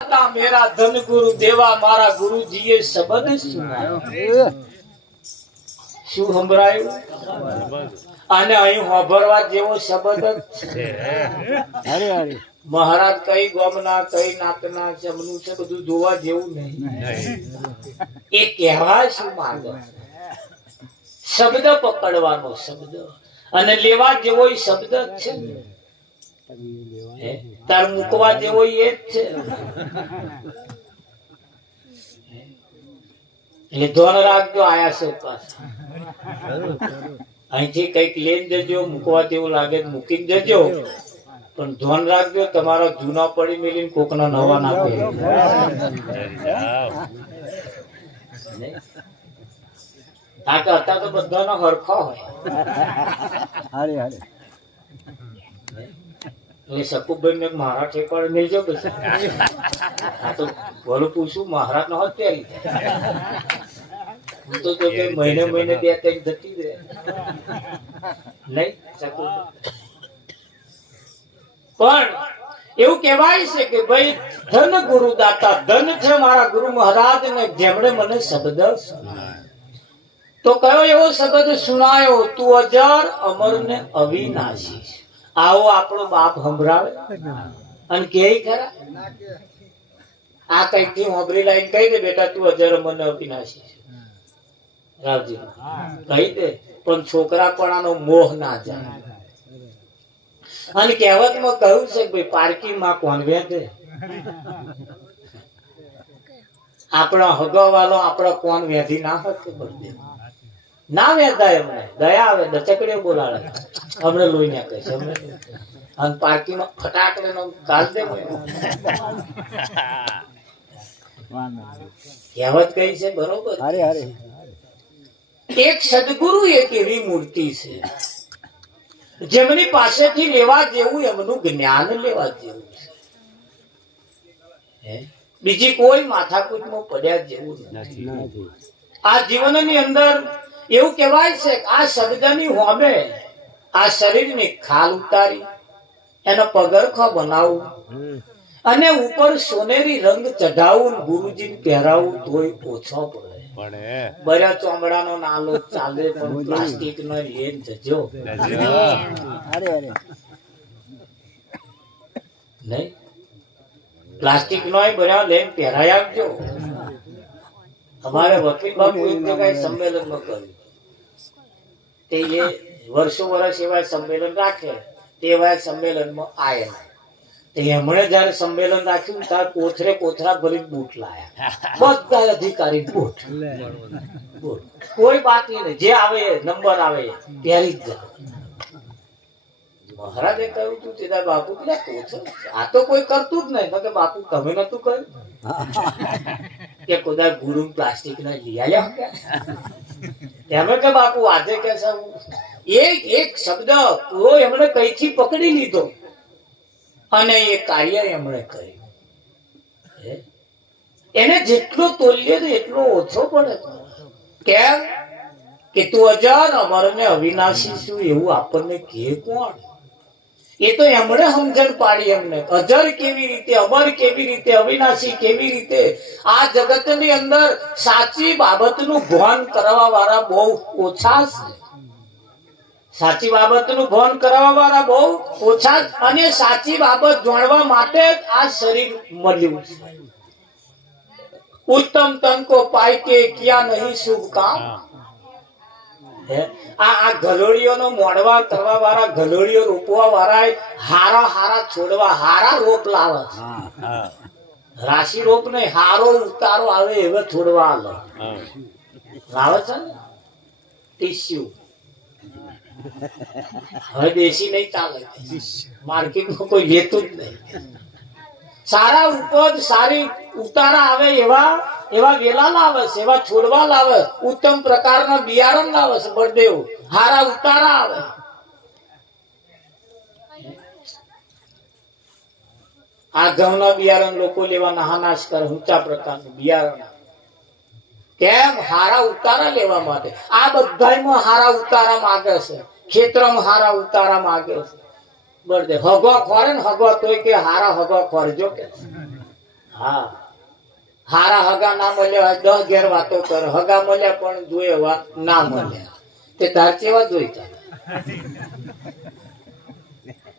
मेरा धन गुरु देवा मारा गुरुजीए शब्द सुनायो શું સંભળાયું અને અહીં હોભરવા જેવો શબ્દ જ છે. મહારાજ કઈ ગોમના કઈ નાતના જમનું છે બધું જોવા જેવું નહીં. એ કહેવાય શું માંગે શબ્દ પકડવાનો શબ્દ અને લેવા જેવો શબ્દ જ છે. તાર મૂકવા જેવો એ જ છે. એટલે ધોન રાખજો આયા છે પાછા અહીંથી કઈક લઈને જજો. મૂકવા જેવું લાગે મૂકીને જજો પણ ધોન રાખજો તમારા જૂના પડી મેલીને કોકના નવા નાખે. આ કે હતા તો બધાનો હરખો હોય. એટલે શકુભાઈ ને મારા ઠેકાડે મિલજો પછી. આ તો ભલું પૂછું મહારાજ નો હત્યા હું તો કે મહિને મહિને બે ત્રણ જતી રહે નહીં શકુભાઈ. પણ એવું કહેવાય છે કે ભાઈ ધન ગુરુ દાતા ધન છે મારા ગુરુ મહારાજ ને જેમણે મને શબ્દ તો કયો એવો શબ્દ સુણાયો તું અજર અમર ને અવિનાશી. આવો આપણો બાપ સંભળાવે અને કે ખરા આ કઈક થી હોબરી લાઈન કહી દે બેટા તું અજર અમર ને અવિનાશી છે રાવજી કહી દે પણ છોકરા પણ આનો મોહ ના જાય. અને કહેવતમાં કહ્યું છે કે ભાઈ પારકી માં કોણ વેચે આપણા હગવાલો આપણા કોણ વેધી ના હકે ના વેધાય અમને દયા આવે દચકડે બોલાડે અમને લોહી ના કહે છે અને પાર્કી માં ફટાકડે નો ગાલ દે. કહેવત કઈ છે બરોબર. એક સદગુરુ એક એવી મૂર્તિ છે જેમની પાસેથી લેવા જેવું એમનું જ્ઞાન લેવા જેવું છે. બીજી કોઈ માથાકૂટમાં પડ્યા જેવું નથી. આ જીવનની અંદર એવું કહેવાય છે કે આ શબ્દની હોમે આ શરીરની ખાલ ઉતારી એનો પગરખો બનાવવું અને ઉપર સોનેરી રંગ ચઢાવવું ગુરુજીને પહેરાવવું તોય ઓછો પડે. બરા ચોમડાનો નાલો ચાલે પણ પ્લાસ્ટિક નો લેન જજો નહીં. પ્લાસ્ટિક નો બરા લેન પહેરાઈ આપજો. અમારે વકીલ બાપુ એક જગ્યાએ સંમેલન માં કર્યું તે વર્ષો વર્ષ એવા સંમેલન રાખે તેવા સંમેલન માં આયા. એમણે જયારે સંમેલન રાખ્યું ત્યારે કોથરે કોથરા ભરી બૂટ લાયા બધા અધિકારી બૂટ કોઈ બાકી નહીં જે આવે નંબર આવે પહેરી જ જાય. મહારાજે કહ્યું તું તે બાપુ આ તો કોઈ કરતું જ નહીં કે બાપુ તમે નતું કર્યું કે કોદા ગુરુ પ્લાસ્ટિક ના લઈ આવ્યા એમ કે બાપુ આજે કે એક શબ્દ પૂરો એમણે કઈથી પકડી લીધો અને એ કાર્ય એમણે કર્યું. એને જેટલો તોલ્ય એટલો ઓછો પડે. કેમ કે તું અજર અમર ને અવિનાશી છું એવું આપણને કે કોણ? એ તો એમણે સમજણ પાડી અમને. અજર કેવી રીતે, અમર કેવી રીતે, અવિનાશી કેવી રીતે. આ જગત ની અંદર સાચી બાબતનું ભાન કરવા વાળા બહુ ઓછા છે. સાચી બાબતનું ભાન કરવા વાળા બહુ ઓછા અને સાચી બાબત જાણવા માટે જ આ શરીર મળ્યું છે. ઉત્તમ તન કો પાય કે ક્યાં નહીં શુભ કામ. આ ગલોડીઓનો મોડવા કરવા વાળા ગલોડીઓ રોપવા વાળા હારા હારા છોડવા હારા રોપ લાવે. રાશિ રોપ નહીં હારો ઉતારો આવે એવા છોડવા લાવે છે ને. ટીસ્યુ હવે દેશી નહીં ચાલે માર્કેટમાં કોઈ લેતું જ નહીં. સારા ઉપજ સારી ઉતારા આવે એવા વેલા લાવે છે એવા છોડવા લાવે ઉત્તમ પ્રકારના બિયારણ લાવે છે. બળદેવ હારા ઉતારા આવે. આ ઘઉંના બિયારણ લોકો લેવા નાશ કરે ઊંચા પ્રકારનું બિયારણ. કેમ? હારા ઉતારા લેવા માટે. આ બધામાં હારા ઉતારા માંગે છે. ખેતરમાં હારા ઉતારા માંગે છે. બળદેવ હગવા ખોરે ને હગવા તોય કે હારા હગવા ખોરજો કે હા હારા હગા ના મળ્યા 10 ઘેર વાતો કર હગા મળ્યા પણ જોઈએ વાત ના મળ્યા તે તાર કેવા જોઈ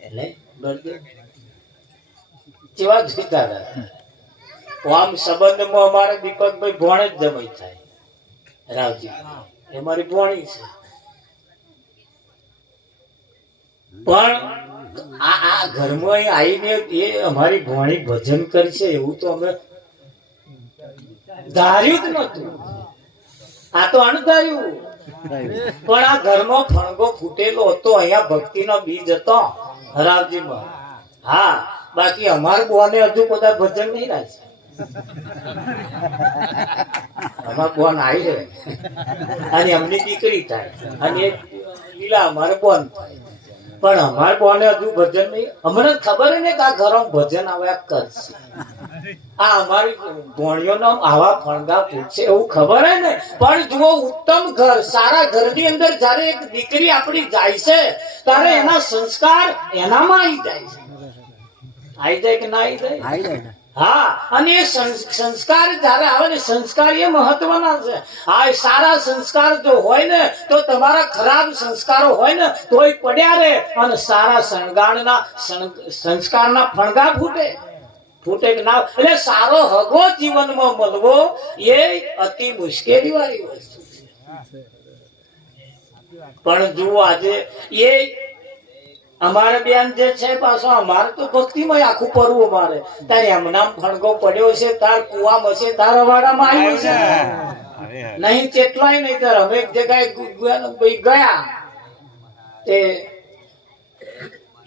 એટલે કેવા જોઈતા આમ સંબંધમાં અમારે દીપકભાઈ ભોણે જ જમાઈ થાય રાવજી એ મારી ભોણી છે પણ આ ઘરમાં આવીને એ અમારી ભોણી ભજન કરશે એવું તો અમે ધાર્યું જ નતું આ તો અણધાર્યું પણ આ ઘરમાં ફણગો ફૂટેલો હતો અહીંયા ભક્તિનો બીજ હતો હરાવજીમાં હા બાકી અમાર બોને હજુ બધા ભજન નહીં રાખે અમાર બોન આવી રહે અને અમની દીકરી થાય અને લીલા અમારે બોન થાય પણ અમાર બોને હજુ ભજન નહીં અમને ખબર ને કે આ ઘરમાં ભજન આવ્યા કરશે આ અમારી ભોણીઓનો આવા ફણગા ફૂટશે એવું ખબર હે ને પણ જુઓ ઉત્તમ ઘર સારા ઘરની અંદર જયારે એક દીકરી આપણી જાય છે ત્યારે એના સંસ્કાર એનામાં આવી જાય છે આવી જાય કે ના આવી જાય હા અને એ સંસ્કાર જયારે આવે ને સંસ્કાર એ મહત્વના છે આ સારા સંસ્કાર જો હોય ને તો તમારા ખરાબ સંસ્કારો હોય ને તોય પડ્યા રહે અને સારા શણગારના સંસ્કારના ફણગા ફૂટે કે ના એટલે સારો હગો જીવનમાં મળવો એ અતિ મુશ્કેલી વાળી વસ્તુ છે પણ જુઓ આજે એ અમારે બેન જે છે પાછો અમારે તો ભક્તિમાં આખું પરવું અમારે તારે એમનામ ફણગો પડ્યો છે તાર કુવામાં છે તાર અવાડામાં આવ્યું છે નહીં કેટલાય નહીં તાર અમે એક જગ્યાએ ગયા તે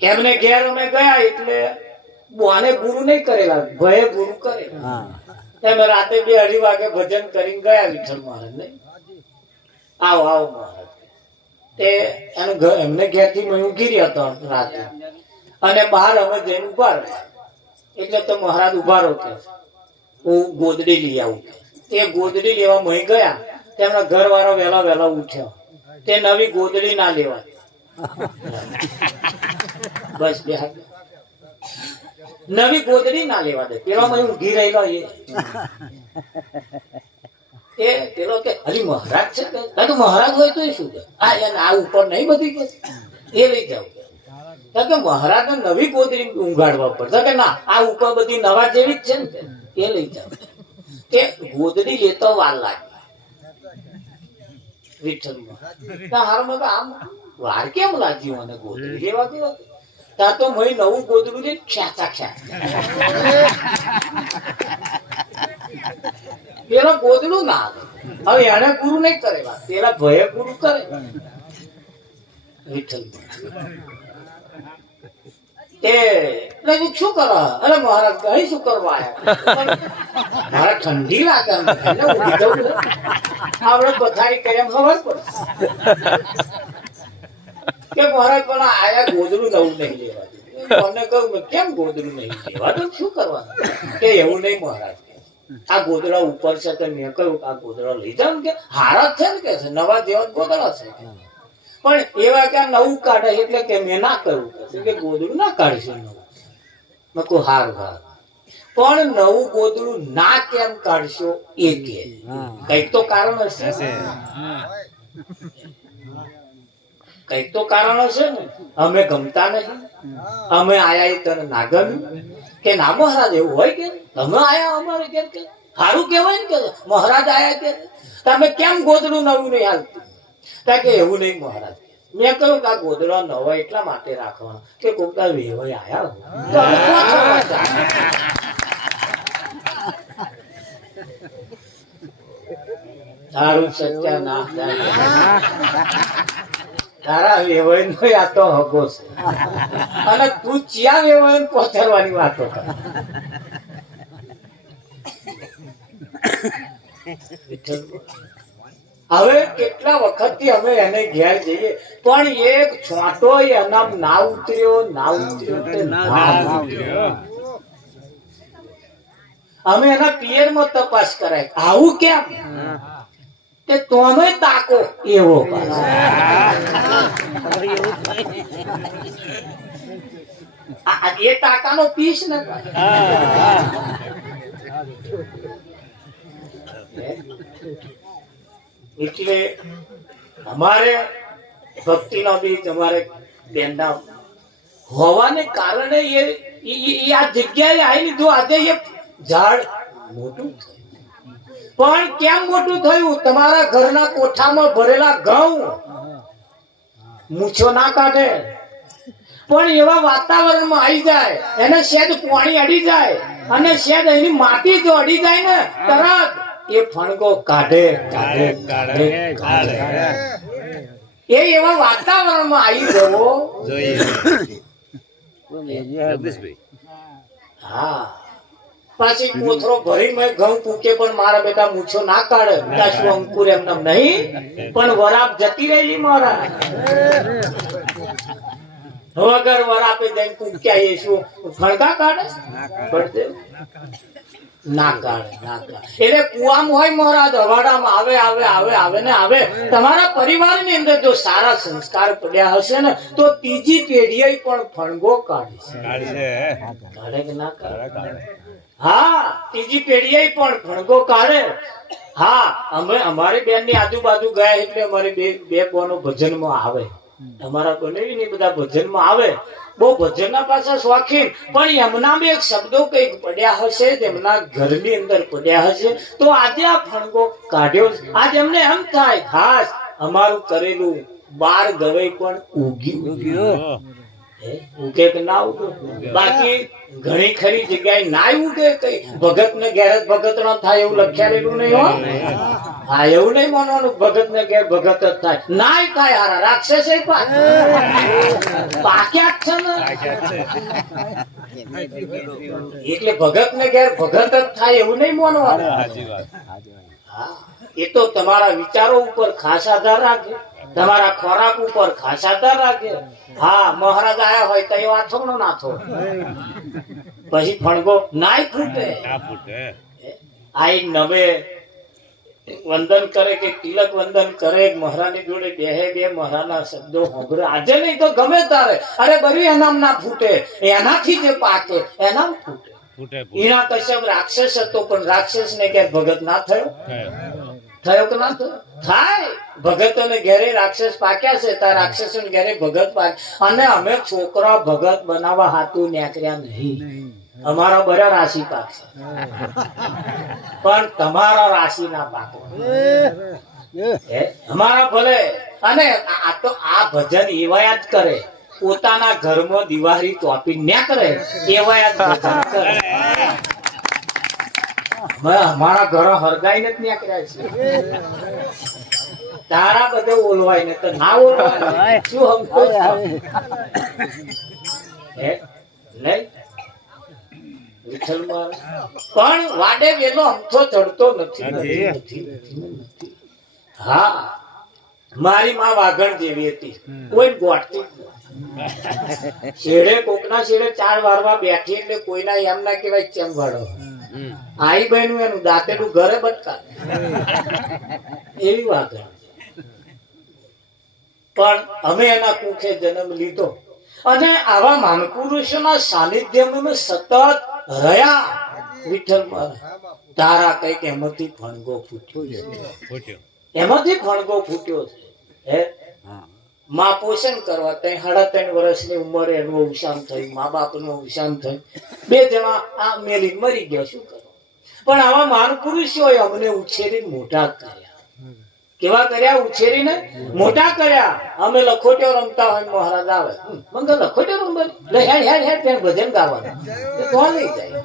એમને ઘેર અમે ગયા એટલે બોને ગુરુ નહીં કરેલા ભયે ગુરુ કરેલા એમ રાતે 2-2:30 વાગે ભજન કરીને ગયા વિઠ્ઠલ મહારાજ ને આવો આવો મહારાજ તે એમને ઘેરથી ઊંઘી રહ્યા હતો રાતે અને બહાર અમે જઈને ઉભા રહ્યા એટલે તો મહારાજ ઉભા રહો કે હું ગોદડી લઈ આવું તે ગોદડી લેવા મહી ગયા તેમના ઘર વાળા વહેલા ઉઠ્યા તે નવી ગોદડી ના લેવાય બસ બે નવી ગોદડી ના લેવા દે પેલા મને ઊંઘી રહેલો એ પેલો કે હરી મહારાજ છે કે મહારાજ હોય તો શું કે આ ઉપર નહીં બધી કે એ લઈ જાવ કે મહારાજ ને નવી ગોદડી ઊંઘાડવા પડશે કે ના આ ઉપર બધી નવા જેવી જ છે ને એ લઈ જાવ તે ગોદડી લેતો વાર લાગે વિઠ્ઠલમાં હારું આમ વાર કેમ લાગી મને ગોદડી લેવા દેવા ત્યાં તો મય નવું ગોદડું છે ખેંચા પેલા ગોદડું ના આવે હવે એને ગુરુ નહીં કરેલા પેલા ભય ગુરુ કરે વિઠ્ઠલ શું કરો અરે મહારાજ કઈ શું કરવા આવ્યા મારે ઠંડી લાગે આપડે પથારી કર્યા ખબર પડે કે મહારાજ પણ આયા ગોદડું નવું નહીં લેવા મને કહ્યું કેમ ગોદડું નહીં લેવા તો શું કરવાનું કે એવું નહીં મહારાજ આ ગોદડા ઉપર છે તો મેં કહ્યું આ ગોદડા લઈ જાવ કે હારા છે ને કે છે નવા જેવા ગોદડા છે પણ એવા કે નવું કાઢે એટલે કે મેં ના કહ્યું કે ગોદડું ના કાઢીશું નવું મેં કહું હાર પણ નવું ગોદડું ના કેમ કાઢશો એ કે કઈક તો કારણ હશે કઈક તો કારણ હશે ને અમે ગમતા નહીં અમે આયા તને ના ગમ્યું કે ના મહારાજ એવું હોય કે તમે આયા અમારે કેમ કે સારું કેવાય ને કે મહારાજ આયા કે તમે કેમ ગોદડું નવું નહીં હાલતું કે એવું નહીં મહારાજ મેં કહ્યું કે આ ગોદડા નવા એટલા માટે રાખવાના કે કોકના વેવાય આયા સારું સત્યા ના તારા વેવાય નો આ તો હગો છે અને તું ચિયા વેવાય પહોંચાડવાની વાતો કર હવે કેટલા વખત થી અમે એને ઘેર જઈએ પણ એક છોટો એનામ ના ઉતર્યો અમે એના પિયર માં તપાસ કરાય આવું કેમ તે તોમે તાકો એવો એ તાકાનો પીસ ને એટલે અમારે ભક્તિનો બી તમારે બેનના હોવાને કારણે એ આ જગ્યાએ આવી લીધું. આજે એ ઝાડ મોટું થયું. પણ કેમ મોટું થયું? તમારા ઘરના કોઠામાં ભરેલા ઘઉં મૂછો ના કાઢે, પણ એવા વાતાવરણમાં આવી જાય, એને શેદ પાણી અડી જાય અને શેદ એની માટી જો અડી જાય ને તરત એ ફણગો કાઢે કાઢે કાઢે કાઢે. એ એવા વાતાવરણમાં આવી જવો જોઈએ. હા, પાછી કોથરો ભરી મેં ઘઉં પૂકે પણ મારા બેટા મૂછો ના કાઢે. શું અંકુર એમને નહીં, પણ વરાપ જતી રહેલી મારા વગર વરાપે જઈને પૂક્યા એ શું ફણગા કાઢે? ના કાઢે, ના કાઢે. એટલે કુવામાં હોય મહારાજ, અવાડામાં આવે આવે આવે આવે ને આવે. તમારા પરિવારની અંદર જો સારા સંસ્કાર પડ્યા હશે ને તો ત્રીજી પેઢીએ પણ ફણગો કાઢે. કાઢે કે ના કાઢે? હા, ત્રીજી પેઢીએ પણ ફણગો કાઢે. હા, અમે અમારી બેન ની આજુબાજુ ગયા એટલે અમારી બે બોનો ભજનમાં આવે. તમારા બનેવી ને બધા ભજનમાં આવે. બહુ ભજનના પાછા શોખીન, પણ એમના બી એક શબ્દો કઈક પડ્યા હશે, તેમના ઘરની અંદર પડ્યા હશે, તો આજે આ ફણગો કાઢ્યો. આજે એમને એમ થાય ખાસ અમારું કરેલું 12 ગવઈ પણ ઉગ્યું. ઉગે કે ના ઉગે? બાકી ઘણી ખરી જગ્યાએ ના ઉગે. કઈ ભગત ને ઘેર ભગત ન થાય એવું લખ્યાલેલું નહીં હો. હા, એવું નહીં માનવાનું ભગત ને ઘેર ભગત જ થાય. નાય થાય. હારા રાક્ષસ પાક્યા જ છે ને. એટલે ભગત ને ઘેર ભગત જ થાય એવું નહીં માનવાનું. હા, એ તો તમારા વિચારો ઉપર ખાસ આધાર રાખે, તમારા ખોરાક ઉપર ખાસ આધાર રાખે. હા, મહારાજ આયા હોય તો એ વાથોનો ના થો, પછી ફણગો નાય ફૂટે. આઈ નવે વંદન કરે કે તિલક વંદન કરે, મહારાજની જોડે બેહે, બે મહારાજના શબ્દો સાંભળે. આજે નહીં તો ગમે તારે. અરે બરી એનામ ના ફૂટે, એનાથી જે પાકે એનામ ફૂટે. ઈના કશ્યપ રાક્ષસ હતો, પણ રાક્ષસ ને ક્યાંક ભગત ના થયો? થયો કે ના થયો? થાય. ભગતો ને ઘેરે રાક્ષસ પાક્યા છે, તાર રાક્ષસો ને ઘેરે ભગત પાક. અને અમે છોકરા ભગત બનાવવા હાથું નેકર્યા નહીં. અમારા બરા રાશિ પાકશે, પણ તમારા રાશિ ના પાકો. અમારા ભલે. અને આ તો આ ભજન એવા યાદ કરે, પોતાના ઘરમાં દિવાળી ચોપી નેકરે એવા યાદ ભજન કરે. અમારા ઘર હરગાઈને જ નીકળ્યા છે. તારા બધે ઓલવાય ને તો ના ઓલવાય. શું પણ વાડે વેલો અમથો ચડતો નથી. હા, મારી માં વાઘણ જેવી હતી, કોઈ ગોઠતી શેડે કોકના શેડે 4 વારવા બેઠી એટલે કોઈના એમ ના કેવાય ચેમ વાળો. આઈ બહેનું એનું દાંતેલું ઘરે બટકા એવી વાત. પણ અમે એના કુખે જન્મ લીધો અને આવા મહાપુરુષોના સાનિધ્યમાં સતત રહ્યા. વિઠ્ઠલ તારા કઈક એમાંથી ફણગો ફૂટ્યો, એમાંથી ફણગો ફૂટ્યો છે. હે, માં પોષણ કરવા 3.5 વર્ષની ઉંમરે એનું અવસાન થયું, મા બાપ નું અવસાન થયું. 2 જણા આ મેલી મરી ગયા. શું કરો? પણ આવા મહાન પુરુષોએ અમને ઉછેરી મોટા કર્યા. કેવા કર્યા? ઉછેરીને મોટા કર્યા. અમે લખોટીઓ રમતા હોય, મહારાજ આવે, મને લખોટીઓ રમવા ભજન ગાવાનું તો લઈ જાય.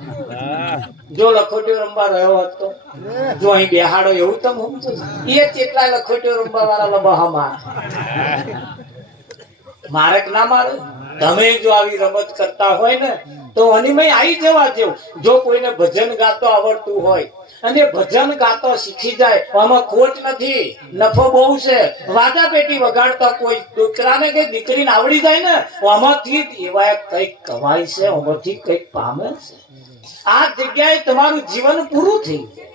જો લખોટીઓ રમવા રહ્યો હોત તો જો અહીં બેહાડો એવું તમે સમજો. એ કેટલા લખોટીઓ રમવા વાળા લબાહા મારે ના મારે. તમે જો આવી રમત કરતા હોય ને તો અનિમય આવી જવા જેવું. જો કોઈને ભજન ગાતો આવડતું હોય અને ભજન ગાતો શીખી જાય, આમાં ખોટ નથી, નફો બહુ છે. વાજા પેટી વગાડતા કોઈ દીકરાને કે દીકરીને આવડી જાય ને, આમાંથી એવા કઈક કમાય છે, આમાંથી કઈક પામે છે. આ જગ્યાએ તમારું જીવન પૂરું થઈ જાય.